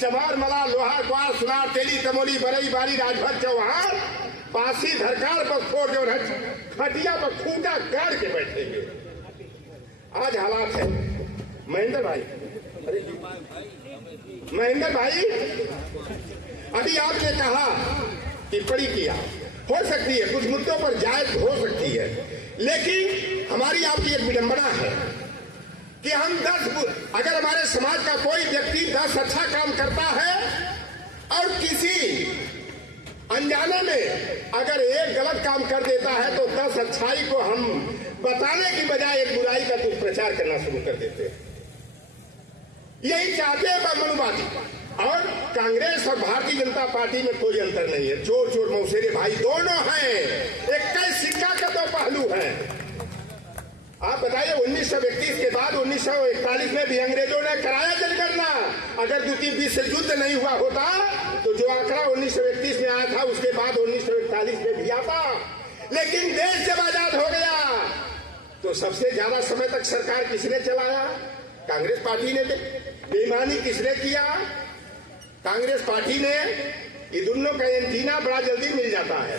चमार, मला, लोहार, ग्वार, सुनार, तेली, तमोली, बरई, बारी, राजभर, चौहान, पासी, धरकार पर फोड़ जो खटिया पर खूंटा गाड़ के बैठेंगे। आज हालात है महेंद्र भाई। अरे महेंद्र भाई, अभी आपने कहा टिप्पणी किया, हो सकती है कुछ मुद्दों पर जायज हो सकती है, लेकिन हमारी आपकी एक विडंबना है कि हम 10, अगर हमारे समाज का कोई व्यक्ति 10 अच्छा काम करता है और किसी अनजाने में अगर एक गलत काम कर देता है तो 10 अच्छाई को हम बताने की बजाय एक बुराई का कुछ प्रचार करना शुरू कर देते हैं। यही चाहते हैं मनुवादी। और कांग्रेस और भारतीय जनता पार्टी में कोई अंतर नहीं है, चोर चोर मौसेरे भाई दोनों हैं, एक सिक्का का दो पहलू है। आप बताइए 1931 के बाद 1941 में भी अंग्रेजों ने कराया जनगणना। अगर द्वितीय विश्व युद्ध नहीं हुआ होता तो जो आंकड़ा 1931 में आया था उसके बाद 1941 में भी आता। लेकिन देश जब आजाद हो गया तो सबसे ज्यादा समय तक सरकार किसने चलाया? कांग्रेस पार्टी ने। बेईमानी किसने किया? कांग्रेस पार्टी ने। ये दोनों का एंटीना बड़ा जल्दी मिल जाता है,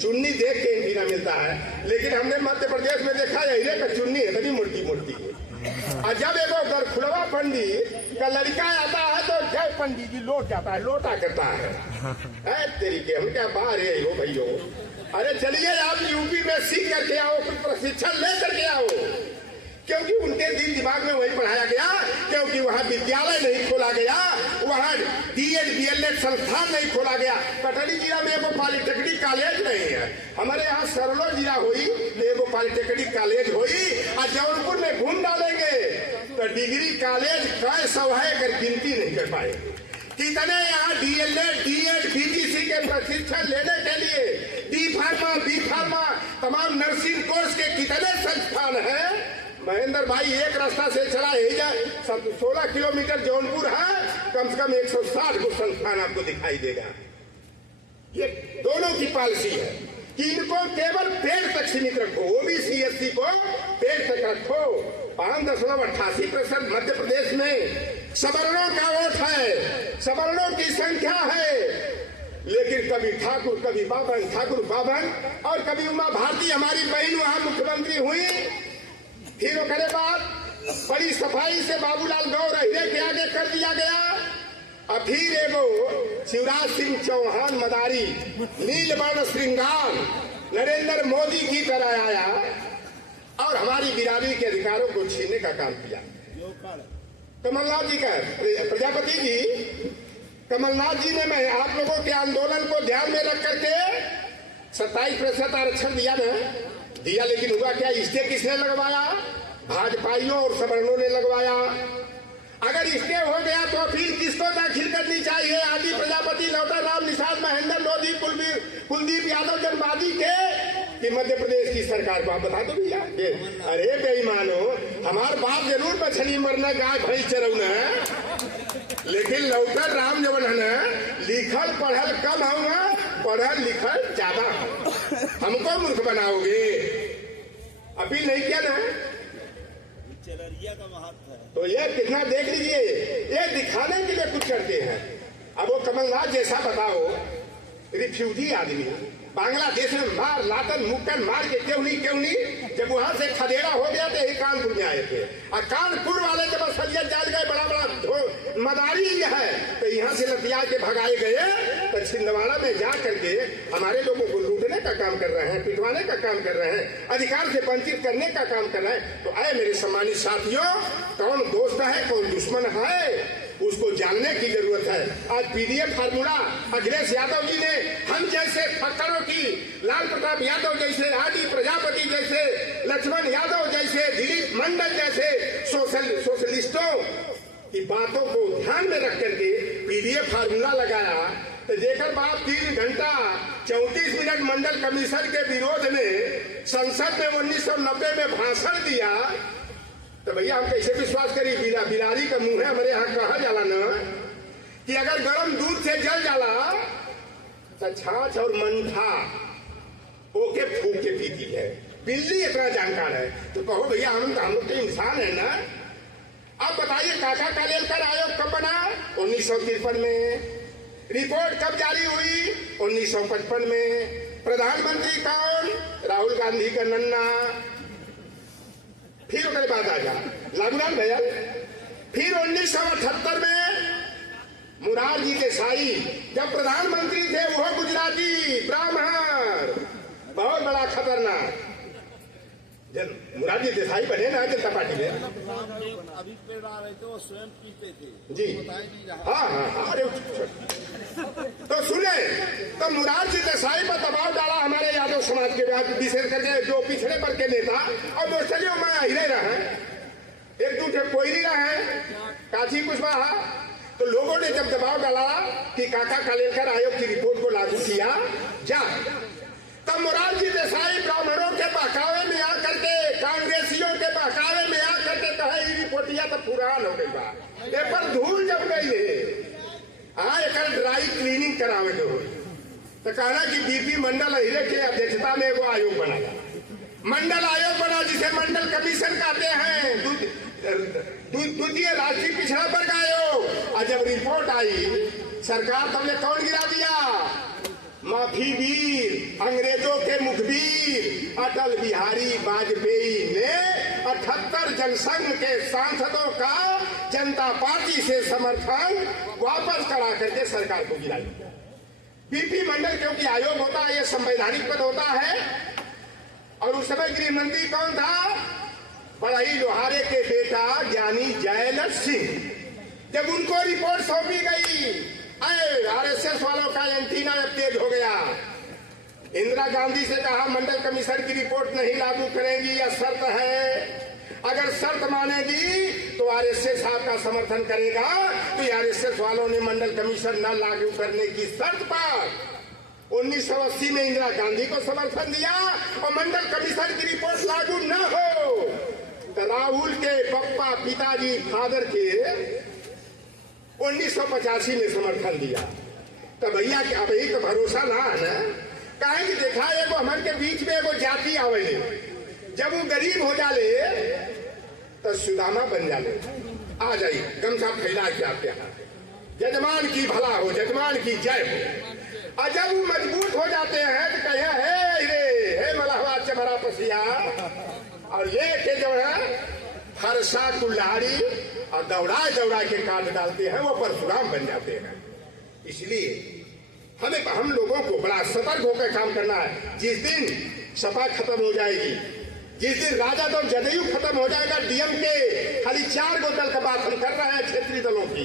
चुन्नी देख के एंटीना मिलता है, लेकिन हमने मध्य प्रदेश में देखा है का चुन्नी है तभी मूर्ति मूर्ति है। और जब एगो गरखुलवा पंडित का लड़का आता है तो जय पंडित जी लौट जाता है, लोटा करता है। तरीके हम क्या बाहर है हो भैयो। अरे चलिए आप यूपी में सीख करके आओ, कुछ प्रशिक्षण ले करके आओ, क्योंकि उनके दिल दिमाग में वही पढ़ाया गया, क्योंकि वहाँ विद्यालय नहीं खोला गया, वहाँ डीएड बीएलएड संस्थान नहीं खोला गया। कटनी जिला में एगो पॉलिटेक्निक कॉलेज नहीं है। हमारे यहाँ सरलो जिला हुई एगो पॉलिटेक्निक कॉलेज हुई, और जौनपुर में घूम डालेंगे तो डिग्री कॉलेज कई सौ है अगर गिनती नहीं कर पाएंगे। कितने यहाँ डीएलएड डीएड बीटीसी के प्रशिक्षण लेने के लिए डी फार्मा बी फार्मा तमाम नर्सिंग कोर्स के कितने संस्थान है। महेंद्र भाई एक रास्ता से चला है 16 किलोमीटर जौनपुर है, कम से कम 160 को संस्थान आपको दिखाई देगा। ये दोनों की पॉलिसी है कि इनको केवल पेड़ तक सीमित रखो, ओबीसी एससी को पेड़ तक रखो। 5.88% मध्य प्रदेश में सवर्णों का वोट है, सवर्णों की संख्या है, लेकिन कभी ठाकुर, कभी बावन, ठाकुर बावन, और कभी उमा भारती हमारी बहन वहां मुख्यमंत्री हुई। फिर ओकरे बाद बड़ी सफाई से बाबूलाल गौर अहिरे के आगे कर दिया गया। अब फिर एगो शिवराज सिंह चौहान मदारी नीलवर्ण श्रृंगार नरेंद्र मोदी की तरह आया और हमारी बिरादरी के अधिकारों को छीनने का काम किया। कमलनाथ जी का प्रजापति जी, कमलनाथ जी ने मैं आप लोगों के आंदोलन को ध्यान में रख करके 27% आरक्षण दिया ना, दिया, लेकिन हुआ क्या? स्टे किसने लगवाया? भाजपाइयों और सवर्णों ने लगवाया। अगर स्टे हो गया तो अपील किसको दाखिल करनी चाहिए? आदि प्रजापति, लौटा राम, निषाद, महेंद्र लोधी, कुलदीप यादव जनवादी के कि मध्य प्रदेश की सरकार को? आप बता दो भैया। अरे बेईमानो, हमार बाप जरूर मछली मरना गाय भैंस चरौना है, लेकिन लौटर राम जवन है लिखल पढ़ल कम होगा, पढ़ल लिखल ज्यादा। हमको मूर्ख बनाओगे? अपील नहीं किया ना, चलरिया का महत्व है। तो ये कितना देख लीजिए, ये दिखाने के लिए कुछ करते हैं। अब वो कमलनाथ जैसा बताओ, रिफ्यूजी आदमी बांग्लादेश में मार लातन मुक्कन मार के क्यों नहीं, जब वहां से खदेड़ा हो गया तो यही कानपुर में आए थे। और कानपुर वाले जब असलियत जान गए, बड़ा बड़ा मदारी है, तो यहाँ से लतिया के भगाए गए, तो छिंदवाड़ा में जा करके हमारे लोगों को लूटने का काम कर रहे हैं, पिटवाने का काम कर रहे हैं, अधिकार से वंचित करने का काम कर रहे हैं। तो आए मेरे सम्मानित साथियों, कौन दोस्त है कौन दुश्मन है उसको जानने की जरूरत है। आज पीडीएफ फार्मूला अखिलेश यादव जी ने हम जैसे फक्करों की, लाल प्रताप यादव जैसे, आदि प्रजापति जैसे, लक्ष्मण यादव जैसे, दिलीप मंडल जैसे सोशलिस्टों की बातों को ध्यान में रख करके पीडीएफ फार्मूला लगाया। तो जेकर बाप 3 घंटा 34 मिनट मंडल कमीशन के विरोध में संसद में 1990 में भाषण दिया, तो भैया हम कैसे विश्वास करी? बिलारी का मुंह है हमारे यहाँ कहा जाला ना कि अगर गर्म दूध से जल जाला तो छाछ और मंठा ओके फूक के पीती है। बिल्ली इतना जानकार है, तो कहो भैया हम लोग तो इंसान है ना। अब बताइए काका कालेलकर आयोग कब बना? 1953 में। रिपोर्ट कब जारी हुई? 1955 में। प्रधानमंत्री कौन? राहुल गांधी का नन्ना। फिर उसके बाद आ जा लागूलाल भैया। फिर 1978 में मोरारजी देसाई जब प्रधानमंत्री थे, वो गुजराती ब्राह्मण, बहुत बड़ा खतरनाक। जब मोरारजी देसाई बने ना जनता पार्टी में, अभी पेड़ आ रहे थे वो स्वयं पीते थे जी। हाँ, अरे तो सुने, तो मोरारजी देसाई पर दबाव डाला हमारे यादव समाज के, विशेष करके जो पिछड़े वर्ग के नेता, और दोस्तों में हिले रहे, एक दूसरे कोई नहीं रहे, काशी कुशवाहा। तो लोगों ने जब दबाव डाला कि काका कालेलकर आयोग की रिपोर्ट को लागू किया जा, तब मोरारजी देसाई ब्राह्मणों के बहकावे में आकर के, कांग्रेसियों के बहकावे में आकर के कहे ये रिपोर्टिया तो पुरान हो गई बा, ये पर धूल जम गई है, हाँ एक ड्राई क्लीनिंग करावे के हो। तो कहना कि बीपी मंडल अहिरे के अध्यक्षता में वो आयोग बना, मंडल आयोग बना जिसे मंडल कमीशन कहते हैं, द्वितीय राष्ट्रीय पिछड़ा वर्ग आयोग। और जब रिपोर्ट आई, सरकार तुमने कौन गिरा दिया? माफी वीर, अंग्रेजों के मुखबिर अटल बिहारी वाजपेयी ने 78 जनसंघ के सांसदों का जनता पार्टी से समर्थन वापस करा करके सरकार को गिरा दिया। बीपी मंडल क्योंकि आयोग होता है, ये संवैधानिक पद होता है। और उस समय गृह मंत्री कौन था? बड़ाई लोहारे के बेटा ज्ञानी जयललिता सिंह। जब उनको रिपोर्ट सौंपी गई, आरएसएस वालों का एंटीना तेज हो गया। इंदिरा गांधी से कहा मंडल कमीशन की रिपोर्ट नहीं लागू करेंगी, यह शर्त है, अगर शर्त मानेगी तो आरएसएस आपका समर्थन करेगा। तो आरएसएस वालों ने मंडल कमीशन न लागू करने की शर्त पर 1980 में इंदिरा गांधी को समर्थन दिया, और मंडल कमीशन की रिपोर्ट लागू न हो तो राहुल के पप्पा पिताजी फादर के 1985 में समर्थन दिया। तो भैया अब यही तो भरोसा ना है ना, कहे कि देखा एगो हमन के बीच में एगो जाति आवेले, जब वो गरीब हो जाले तो सुदामा बन जाले, आ जाइए गमछा फैला के आपके यहाँ, जजमान की भला हो, जजमान की जय हो। और जब वो मजबूत हो जाते हैं तो कहे हे मलहवा चमरा पसिया, और ये के जो है फरसा कुल्हाड़ी और दौड़ा के काट डालते हैं, वो परशुराम बन जाते हैं। इसलिए हम लोगों को बड़ा सतर्क होकर काम करना है। जिस दिन सपा खत्म हो जाएगी, जिस दिन राजद और जदयू खत्म हो जाएगा, डीएमके खाली 4 गो दल का बात हम कर रहे हैं क्षेत्रीय दलों की,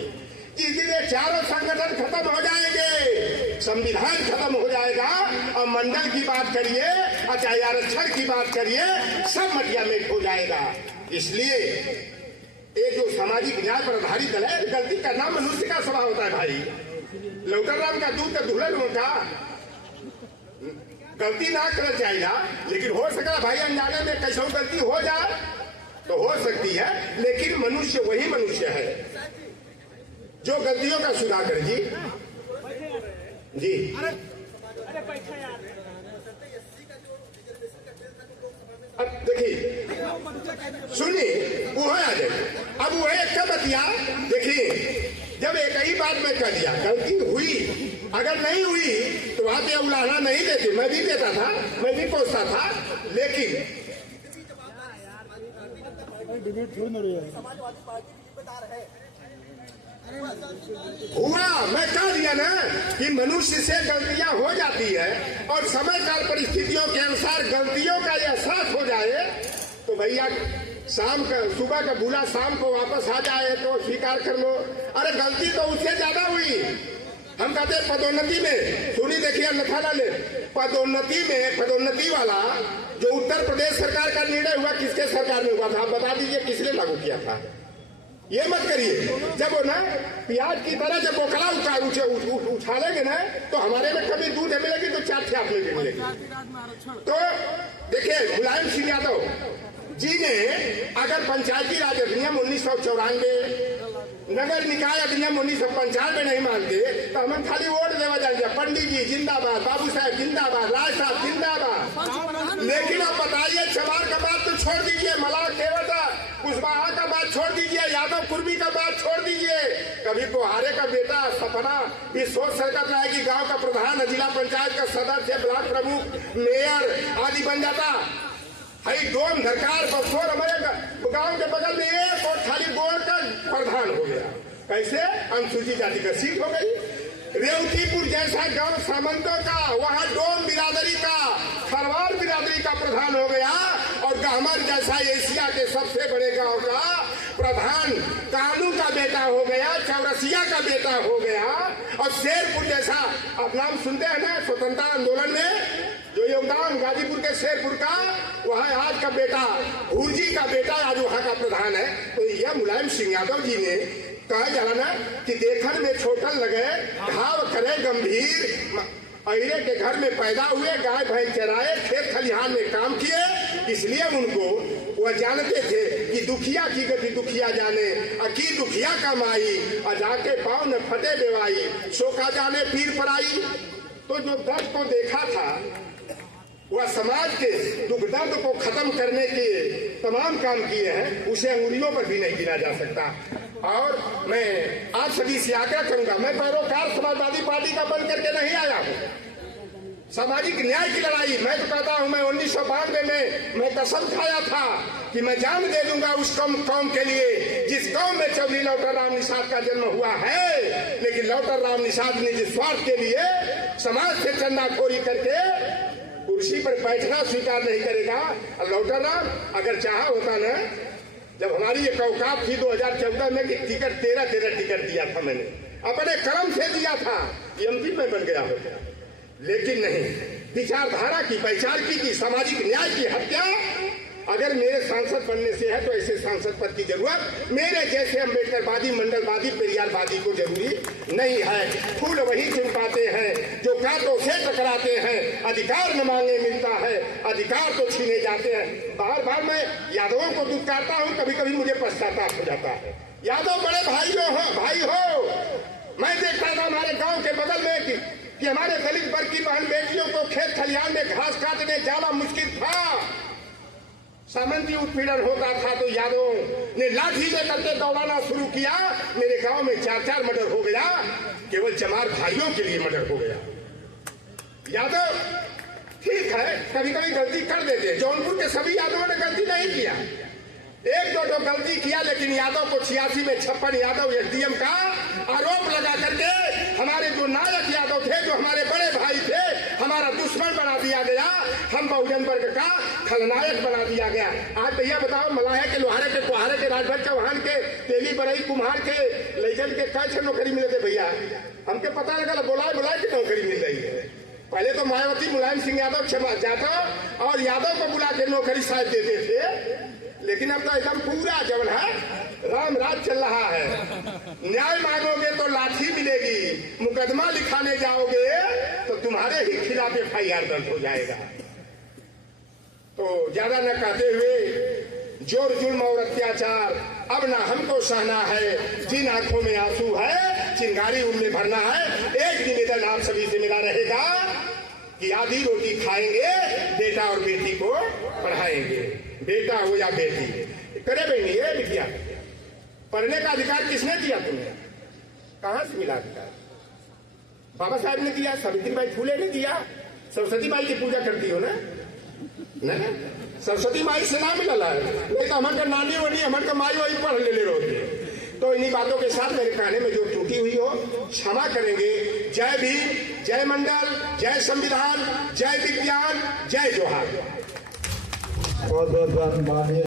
जिस दिन ये चारों संगठन खत्म हो जाएंगे, संविधान खत्म हो जाएगा, और मंडल की बात करिए और चाहे आरक्षण की बात करिए, सब मटिया मेट हो जाएगा। इसलिए ये जो सामाजिक न्याय पर आधारित दल है, गलती करना मनुष्य का स्वभाव होता है भाई। लौटर राम का दूध का दुल्हन होता, गलती ना करना चाहिए, लेकिन हो सका भाई अनजाने में कैसे गलती हो जाए तो हो सकती है, लेकिन मनुष्य वही मनुष्य है जो गलतियों का सुधार करे। जी अब देखिए सुनिए, वो आ जाए। अब वो एक बतिया देखिए, जब एक ही बात में कर दिया, गलती हुई, अगर नहीं हुई तो वहां पे उलाहना नहीं देते, मैं भी देता था, मैं भी पूछता था, लेकिन हुआ, मैं कह दिया ना कि मनुष्य से गलतियां हो जाती है, और समय काल परिस्थितियों के अनुसार गलतियों का एहसास हो जाए तो भैया शाम का सुबह का बुला शाम को वापस आ जाए तो स्वीकार कर लो। अरे गलती तो उससे ज्यादा हुई। हम कहते हैं पदोन्नति में, सुनी देखिए नथाला ले, पदोन्नति में, पदोन्नति वाला जो उत्तर प्रदेश सरकार का निर्णय हुआ, किसके सरकार में हुआ था? आप बता दीजिए किसने लागू किया था? ये मत करिए। जब वो ना प्याज की तरह जब बोखला उछालेंगे ना, तो हमारे में कभी दूध मिलेगी तो 4 छाप में मिलेगी। तो देखिए मुलायम सिंह यादव जी ने अगर पंचायती राज अधिनियम 1994, नगर निकाय अधिनियम 1995 नहीं मानते तो हम खाली वोट देवा जाएंगे, पंडित जी जिंदाबाद, बाबू साहब जिंदाबाद, राज साहब जिंदाबाद। लेकिन आप बताइए, चमार का बात तो छोड़ दीजिए, मलाह केवटा कुशवाहा का बात छोड़ दीजिए, यादव कुर्मी का बात छोड़ दीजिए, कभी कोहारे का बेटा सपना इस सोच सकता है कि गांव का प्रधान, जिला पंचायत का सदस्य, ब्लॉक प्रमुख, मेयर आदि बन जाता। हई डोम धरकार बसोर हमारे गांव के बगल में एक और खाली गोड़ का प्रधान हो गया। कैसे? अनुसूचित जाति का सीट हो गई। रेवतीपुर जैसा गांव सामंतों का, वहां डोम बिरादरी का, खरवार बिरादरी का प्रधान हो गया। और गहमर जैसा एशिया के सबसे बड़े गांव का प्रधान कानू का बेटा हो गया, चौरसिया का बेटा हो गया। और शेरपुर जैसा, आप नाम सुनते हैं ना, स्वतंत्रता आंदोलन में जो योगदान गाजीपुर के शेरपुर का, वहां आज का बेटा भूरजी का बेटा आज वहां का प्रधान है। तो यह मुलायम सिंह यादव जी ने कहा जाला ना कि देखन में छोटन लगे, घाव करे गंभीर। अहिरे के घर में पैदा हुए, गाय भैंस चराए, खेत खलिहान में काम किए, इसलिए उनको वह जानते थे कि दुखिया की गति दुखिया जाने, अकी दुखिया कमाई, अजाके पाँव न फटे बेवाई, शोका जाने पीर पराई। तो जो दर्द को देखा था, वह समाज के दुख दर्द को खत्म करने के तमाम काम किए हैं, उसे अंगुलियों पर भी नहीं गिना जा सकता। और मैं आज सभी से आग्रह करूंगा, मैं पैरोकार समाजवादी पार्टी का बन करके नहीं आया हूं। सामाजिक न्याय की लड़ाई मैं तो कहता हूं, मैं 1992 में मैं कसम खाया था कि मैं जान दे दूंगा उस कौम के लिए जिस कौम में चौधरी लौटर राम निषाद का जन्म हुआ है। लेकिन लौटर राम निषाद ने जिस स्वार्थ के लिए समाज से चंदाखोरी करके कुर्सी पर बैठना स्वीकार नहीं करेगा। लौटर राम अगर चाहा होता ना, जब हमारी ये औकात थी 2014 में कि टिकट 13 टिकट दिया था, मैंने अपने कर्म से दिया था, एमपी में बन गया होता। लेकिन नहीं, विचारधारा की, वैचारिकी की, सामाजिक न्याय की हत्या अगर मेरे सांसद बनने से है तो ऐसे सांसद पद की जरूरत मेरे जैसे अम्बेडकरवादी, मंडलवादी, पेरियारवादी को जरूरी नहीं है। फूल वही चुन पाते हैं जो कांटों से टकराते हैं, अधिकार न मांगे मिलता है, अधिकार तो छीने जाते हैं। बार बार मैं यादवों को दुत्कारता हूँ, कभी कभी मुझे पश्चाताप हो जाता है। यादव बड़े भाई हो। मैं देखता था हमारे गाँव के बगल में कि हमारे दलित वर्ग की बहन बेटियों को खेत खलिहान में घास काटने जाना मुश्किल था, सामंती उत्पीड़न होता था, तो यादवों ने लाठी लेकर के दौड़ाना शुरू किया। मेरे गांव में 4 मर्डर हो गया, केवल चमार भाइयों के लिए मर्डर हो गया। यादव ठीक है, कभी कभी गलती कर देते, जौनपुर के सभी यादवों ने गलती नहीं किया, एक दो गलती किया, लेकिन यादव को 86 में 56 यादव एसडीएम का आरोप लगा करके हमारे जो नायक यादव थे, जो हमारे बड़े भाई थे, हमारा दुश्मन बना दिया गया, हम बहुजन वर्ग का खलनायक बना दिया गया। आज भैया बताओ, मलाया के, लोहारे के, कुहारे के, राजभर चौहान के, तेली बरई कुम्हार के, लैजन के कैसे नौकरी मिले थे भैया? हमके पता लगा, बुलाए की नौकरी मिल रही है। पहले तो मायावती मुलायम सिंह यादव जाता और यादव को बुला के नौकरी शायद देते थे, लेकिन अब तो एकदम पूरा जवन है राम राज चल रहा है। न्याय मांगोगे तो लाठी मिलेगी, मुकदमा लिखाने जाओगे तो तुम्हारे ही खिलाफ FIR दर्ज हो जाएगा। तो ज्यादा न कहते हुए, जोर जुल्म और अत्याचार अब ना हमको सहना है, जिन आंखों में आंसू है चिंगारी उनमें भरना है। एक निवेदन आप सभी से मिला रहेगा कि आधी रोटी खाएंगे, बेटा और बेटी को पढ़ाएंगे, बेटा हो या बेटी। करे बहनी ये बिटिया, पढ़ने का अधिकार किसने दिया तुम्हें? कहां से मिला अधिकार? बाबा साहब ने दिया, सावित्रीबाई फूले ने दिया। सरस्वती माई की पूजा करती हो ना? नहीं, सरस्वती माई से ना मिला है, नहीं तो हमारे नानी वानी, हमारे माई वही पढ़ ले रहे। तो इन्हीं बातों के साथ मेरे कहने में जो त्रुटि हुई हो क्षमा करेंगे। जय भीम, जय मंडल, जय संविधान, जय विज्ञान, जय जोहार। बहुत बहुत माननीय